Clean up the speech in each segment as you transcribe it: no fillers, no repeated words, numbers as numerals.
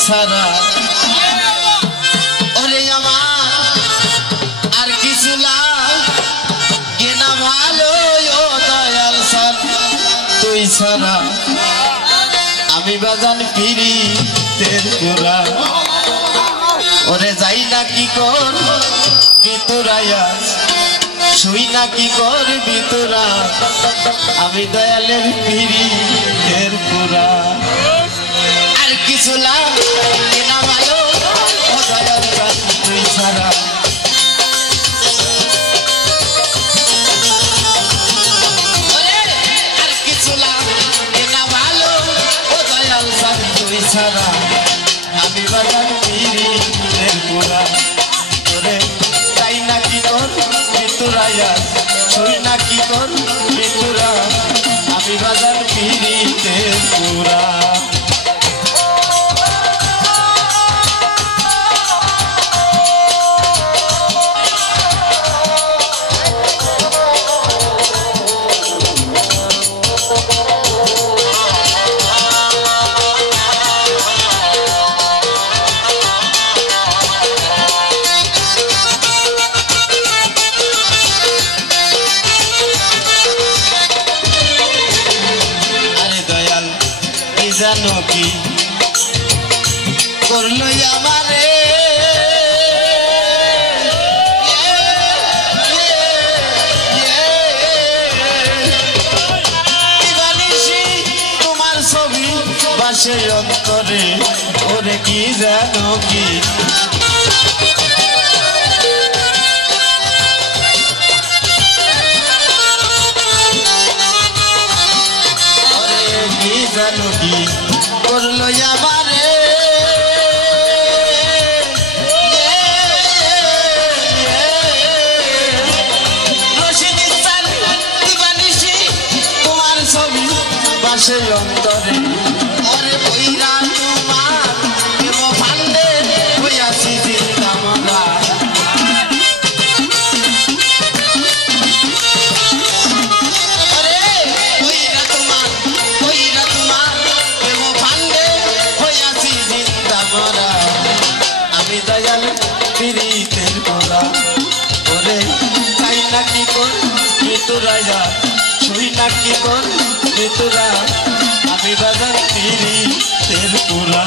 ছাড়া ওরে আমার আর কিছু লাগে না ভালো ও দয়াল সার তুই ছাড়া আমি বাজান পিরিতের পুরা ওরে যাই না কি কর ভিতরাইয়া শুই না কি করবি তোরা আমি দয়ালের পিরিতের পুরা আর কিছু লাগে না ভালো ও দয়াল সার তুই ছাড়া আর কিছু লাগে না ভালো ও দয়াল সার তুই ছাড়া আমি বাজার পিরিতের পুরা তোরে তাই না কি কর ভিতরাইয়া শুই না কি কর ভিতরা আমি বাজার পিরিতের পুরা জানো কি করলো আমারে তোমার ছবি বাসে অন্তরে ওরে কি জানো কি জানো কি করলো আমারে তোমার ছবি বাসে অন্তরে ওরে বইরা তোমার প্রেম ফান্ডে হইয়াছি চিন্তা মরা পিরিতের পোলা ওরে তাই না কি কর ভিতরাইয়া শুই না কি কর ভিতরা আমি বাজার পিরিতের পোলা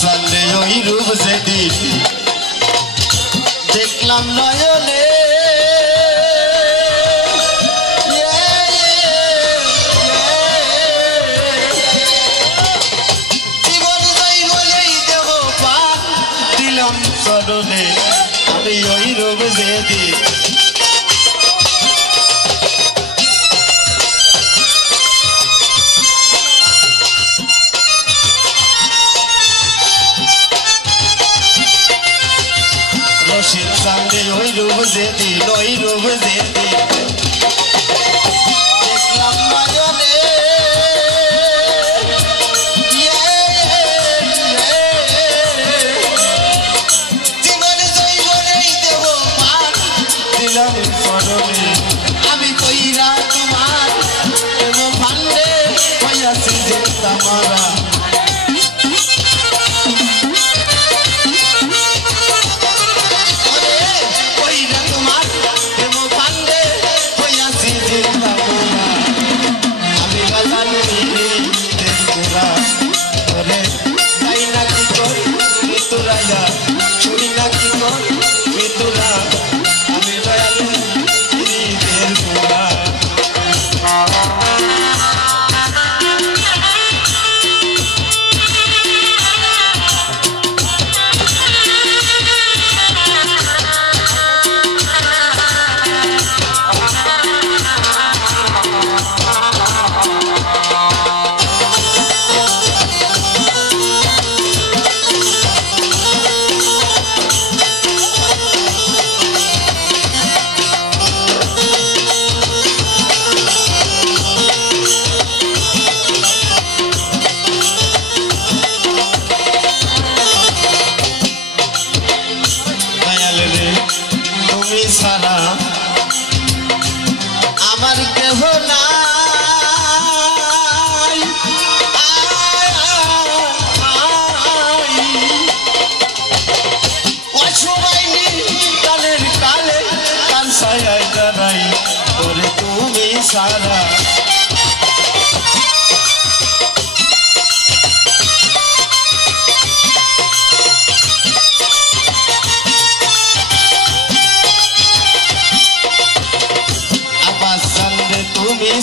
সালে ওই রূপ যেদিন দেখলাম নয়নে জীবন যাই বলেই দেহ পান দিলাম চরণে আমি ওই রূপ যেদিন সামনে ওই রূপ যেদিন ওই রূপ যেদিন দেখলাম নয়নে জীবন জৈবনেই দেব পান দিলাম চরণে আমি কইরা তোমার দেব ভান্ডে হইয়াছি চিন্তা মরা ছুরি না কি কর ভিতরা আমি দয়ালু পিরিতের পোলা আমার কেহ নাই অসুবাইনি কালের কালে কাল ছায়ায় দাঁড়াই তোরে তুমি সারা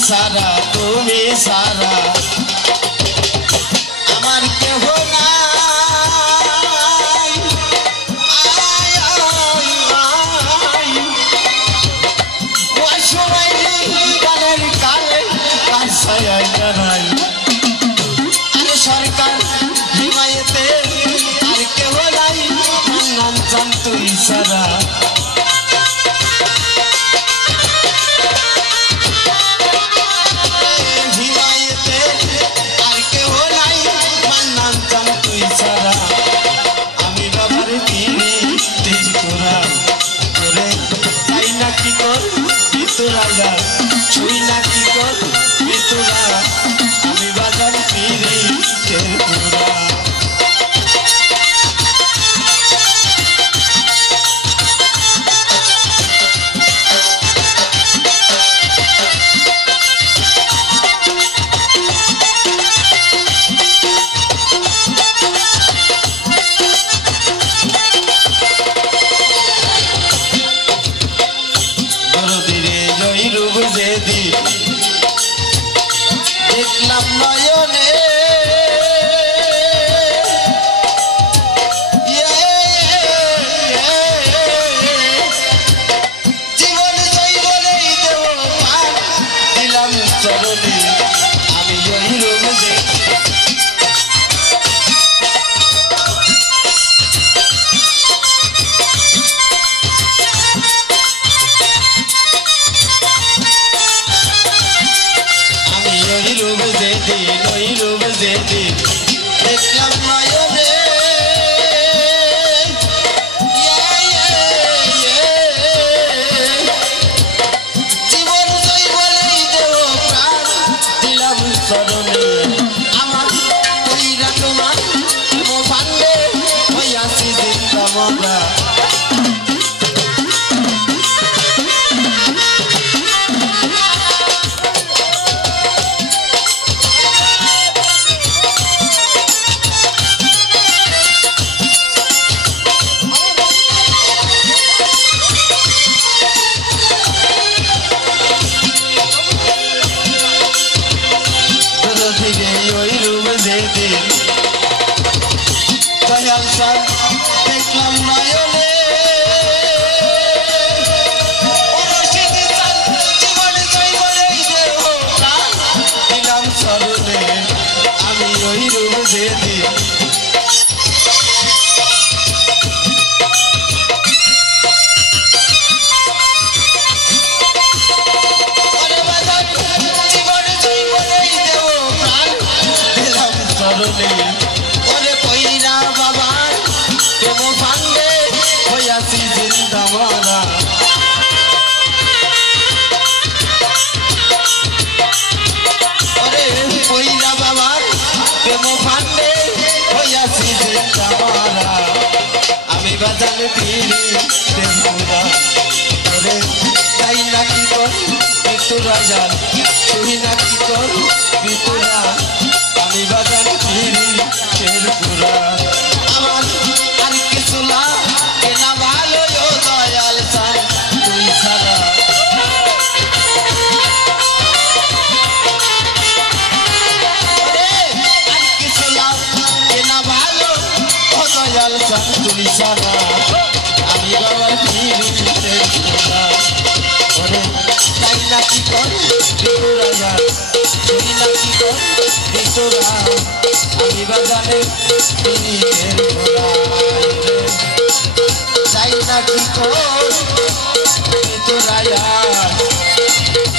সারা তুমি সারা আমার কেহ নাই কালের কালে কার ছায়ায় দাঁড়াই আরে সরকার হিমায়তে আর কেহ নাই নাম জান তুই সারা ছুই না কি কর তোরা আমি বাজার ফিরি পুরা দেখলাম নয়নে জীবন জৈবনেই দেব পার দিলাম চরণে আমি ওই রূপ দেখলাম নয়নে জীবন জৈবনেই দেব প্রাণ দিলাম চরণে আমার কইরা তোমার ভান্ডে হইয়াছি জিন্দা মরা দেখলাম নয়নে জীবন জৈবনেই দেহ প্রাণ দিলাম চরণে আমি ওই রূপ যেদি জীবন জৈবনেই দেহ প্রাণ দিলাম চরণে ওরে পইরা বাবার প্রেম ভান্ডে হইয়াছি জিন্দা মরা ওরে পইরা বাবার প্রেম ভান্ডে হইয়াছি জিন্দা মরা আমি বাজার ফিরি পুরা ওরে তাই নাকি কর তোরা যান তুই নাকি কর তোরা আমি বাজার ফিরি পুরা আমার আর কিছু না কেনা ভালো দয়াল চাই তুই ছাড়া আর কিছু না কেনা ভালো দয়াল চাই তুই ছাড়া আমি বাবার ফিরি পুরা ওরে তাই নাকি কর তোরা যান তুই নাকি কর তোরা আমি বাজারে যাই না কি তোরা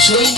শুই